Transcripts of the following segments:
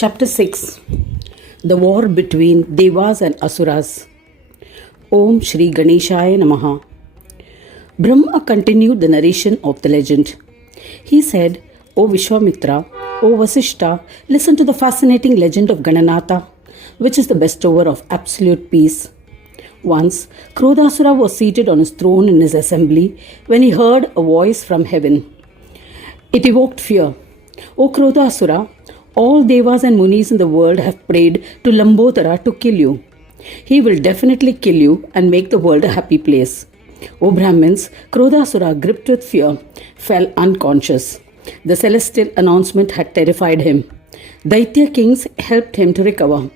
Chapter 6. The War Between Devas and Asuras. Om Shri Ganeshaya Namaha. Brahma continued the narration of the legend. He said, O Vishwamitra, O Vasishta, listen to the fascinating legend of Gananatha, which is the bestower of absolute peace. Once, Krodasura was seated on his throne in his assembly when he heard a voice from heaven. It evoked fear. O Krodasura, all Devas and Munis in the world have prayed to Lambodara to kill you. He will definitely kill you and make the world a happy place. O Brahmins, Krodasura, gripped with fear, fell unconscious. The celestial announcement had terrified him. Daitya kings helped him to recover.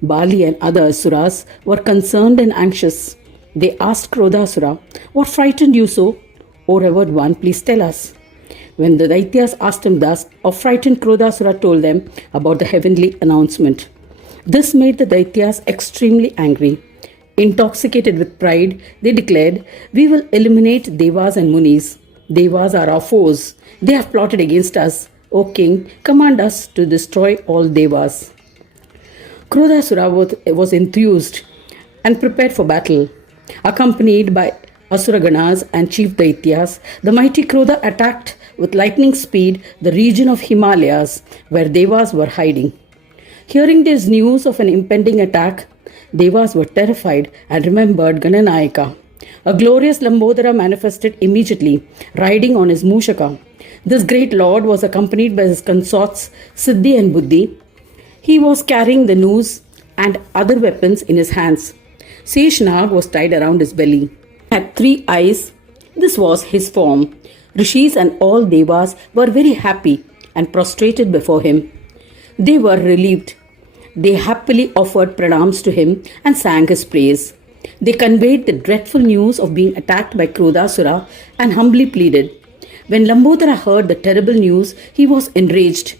Bali and other Asuras were concerned and anxious. They asked Krodasura, "What frightened you so? O revered one, please tell us." When the Daityas asked him thus, a frightened Krodasura told them about the heavenly announcement. This made the Daityas extremely angry. Intoxicated with pride, they declared, "We will eliminate Devas and Munis. Devas are our foes. They have plotted against us. O king, command us to destroy all Devas." Krodasura was enthused and prepared for battle. Accompanied by Asuraganas and chief Daityas, the mighty Krodha attacked with lightning speed the region of Himalayas where Devas were hiding. Hearing this news of an impending attack, Devas were terrified and remembered Gananayaka. A glorious Lambodara manifested immediately, riding on his Mushaka. This great lord was accompanied by his consorts Siddhi and Buddhi. He was carrying the noose and other weapons in his hands. Seshnag was tied around his belly. Had 3 eyes. This was his form. Rishis and all Devas were very happy and prostrated before him. They were relieved. They happily offered pranams to him and sang his praise. They conveyed the dreadful news of being attacked by Krodasura and humbly pleaded. When Lambodara heard the terrible news, he was enraged.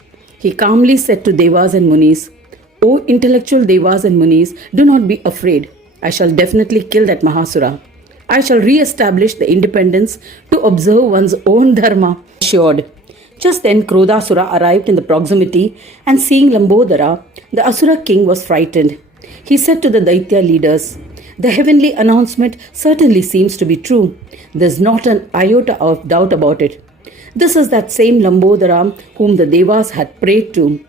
He calmly said to Devas and Munis, "O intellectual Devas and Munis, do not be afraid. I shall definitely kill that Mahasura. I shall re-establish the independence to observe one's own Dharma." Assured. Just then Krodasura arrived in the proximity, and seeing Lambodara, the Asura king was frightened. He said to the Daitya leaders, "The heavenly announcement certainly seems to be true. There's not an iota of doubt about it. This is that same Lambodara whom the Devas had prayed to."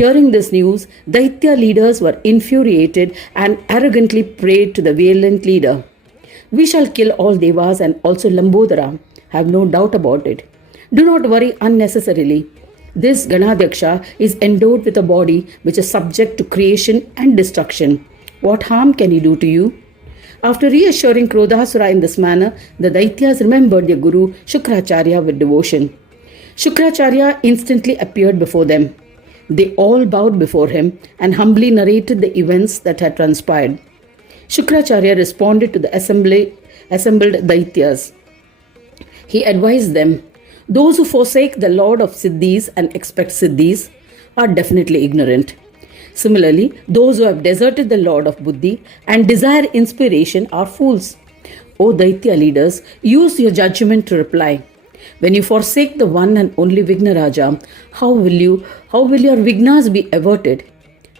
Hearing this news, Daitya leaders were infuriated and arrogantly prayed to the valiant leader. "We shall kill all Devas and also Lambodara. Have no doubt about it. Do not worry unnecessarily. This Ganadyaksha is endowed with a body which is subject to creation and destruction. What harm can he do to you?" After reassuring Krodasura in this manner, the Daityas remembered their guru Shukracharya with devotion. Shukracharya instantly appeared before them. They all bowed before him and humbly narrated the events that had transpired. Shukracharya responded to the assembled Daityas. He advised them, "Those who forsake the Lord of Siddhis and expect Siddhis are definitely ignorant. Similarly, those who have deserted the Lord of Buddhi and desire inspiration are fools. O Daitya leaders, use your judgment to reply. When you forsake the one and only Vignaraja, how will your Vignas be averted?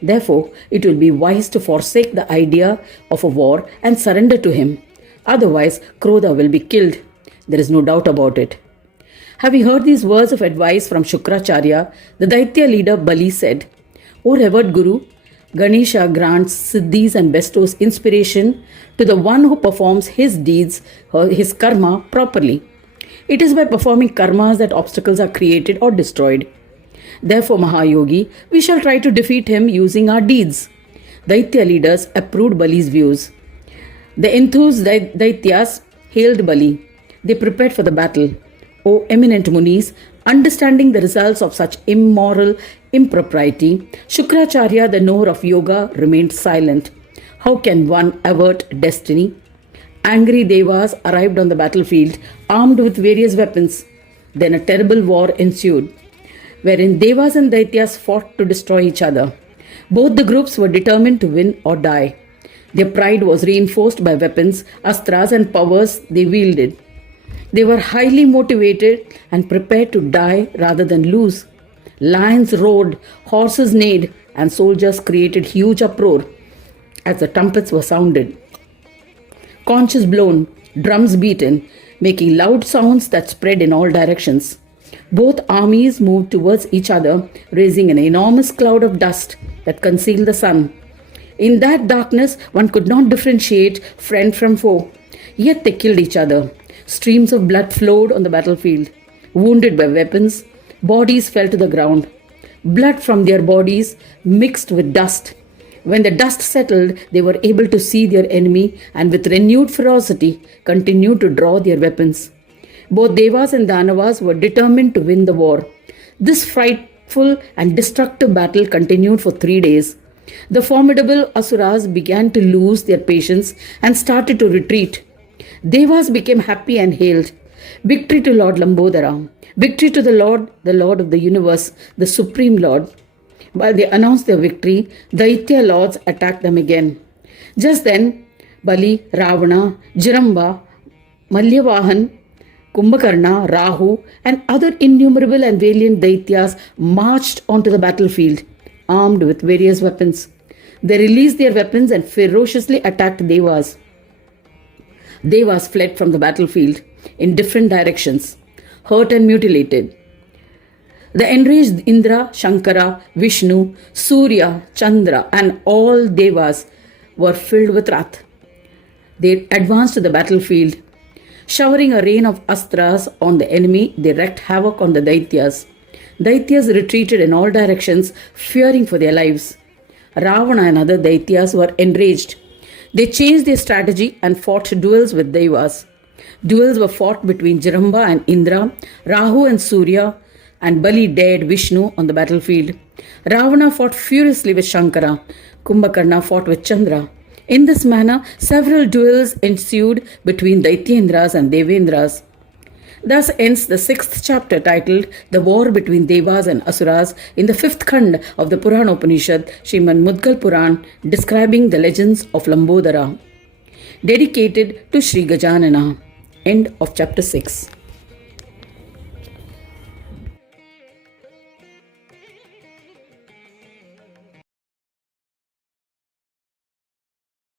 Therefore, it will be wise to forsake the idea of a war and surrender to him. Otherwise, Krodha will be killed. There is no doubt about it." Having heard these words of advice from Shukracharya, the Daitya leader Bali said, "O revered Guru, Ganesha grants siddhis and bestows inspiration to the one who performs his deeds, his karma, properly. It is by performing karmas that obstacles are created or destroyed. Therefore, Mahayogi, we shall try to defeat him using our deeds." Daitya leaders approved Bali's views. The enthused Daityas hailed Bali. They prepared for the battle. O eminent Munis, understanding the results of such immoral impropriety, Shukracharya, the knower of yoga, remained silent. How can one avert destiny? Angry Devas arrived on the battlefield, armed with various weapons. Then a terrible war ensued, wherein Devas and Daityas fought to destroy each other. Both the groups were determined to win or die. Their pride was reinforced by weapons, astras and powers they wielded. They were highly motivated and prepared to die rather than lose. Lions roared, horses neighed, and soldiers created huge uproar as the trumpets were sounded. Conches blown, drums beaten, making loud sounds that spread in all directions. Both armies moved towards each other, raising an enormous cloud of dust that concealed the sun. In that darkness, one could not differentiate friend from foe. Yet they killed each other. Streams of blood flowed on the battlefield. Wounded by weapons, bodies fell to the ground. Blood from their bodies mixed with dust. When the dust settled, they were able to see their enemy and with renewed ferocity continued to draw their weapons. Both Devas and Danavas were determined to win the war. This frightful and destructive battle continued for 3 days. The formidable Asuras began to lose their patience and started to retreat. Devas became happy and hailed, "Victory to Lord Lambodara! Victory to the Lord of the universe, the Supreme Lord." While they announced their victory, Daitya lords attacked them again. Just then, Bali, Ravana, Jiramba, Malyavahan, Kumbhakarna, Rahu, and other innumerable and valiant Daityas marched onto the battlefield, armed with various weapons. They released their weapons and ferociously attacked Devas. Devas fled from the battlefield in different directions, hurt and mutilated. The enraged Indra, Shankara, Vishnu, Surya, Chandra, and all Devas were filled with wrath. They advanced to the battlefield. Showering a rain of astras on the enemy, they wreaked havoc on the Daityas. Daityas retreated in all directions, fearing for their lives. Ravana and other Daityas were enraged. They changed their strategy and fought duels with Devas. Duels were fought between Jiramba and Indra, Rahu and Surya, and Bali dared Vishnu on the battlefield. Ravana fought furiously with Shankara. Kumbhakarna fought with Chandra. In this manner, several duels ensued between Daityendras and Devendras. Thus ends the 6th chapter titled The War Between Devas and Asuras in the 5th Khand of the Puran Upanishad, Srimad Mudgal Puran, describing the legends of Lambodara. Dedicated to Sri Gajanana. End of chapter 6.